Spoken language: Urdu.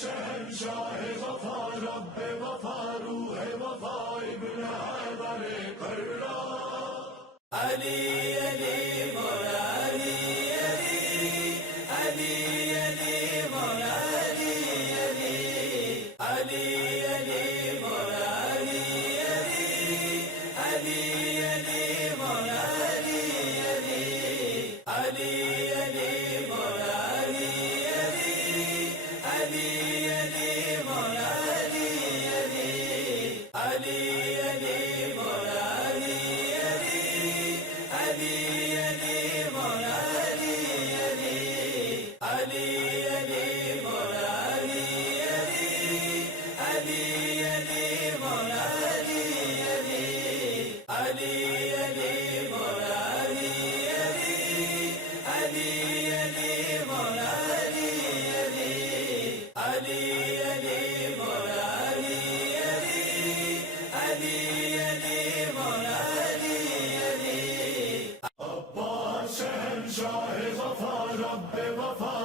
شہنشاہ وفا رب وفا روح وفا ابن حیدر کرار علی علی مولا علی علی علی علی مولا علی علی علی علی مولا علی علی علی علی مولا علی علی علی علی مولا علی علی مولا علی علی مولا علی علی مولا علی علی مولا علی علی مولا علی علی مولا علی علی مولا علی علی مولا علی علی مولا عباس شہنشاہ وفا رب وفا